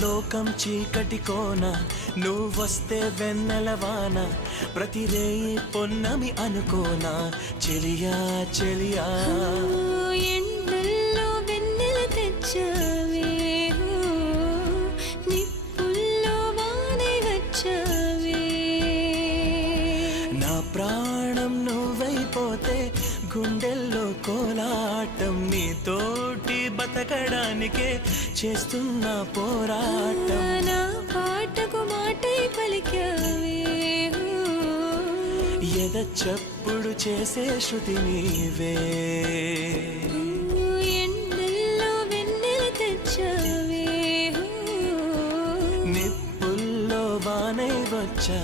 లోకం చీకటి కోన నువ్వొస్తే వెన్నెలవాన ప్రతి రేయి పొన్నమి అనుకోనా చెలియా చెలియా ఎండల్లో వెన్నెల తెచ్చావే నిప్పుల్లో వానే వచ్చావే నా ప్రాణం నువ్వైపోతే గుండెల్లో కోలాటం నీతోటి బతకడానికే చేస్తున్న పోరాటం నా పాటకు మాటై పలికావే ఎద చప్పుడు చేసే శృతి నీవే ఎండల్లో వెన్నెల తెచ్చావే నిప్పుల్లో వానై వచ్చా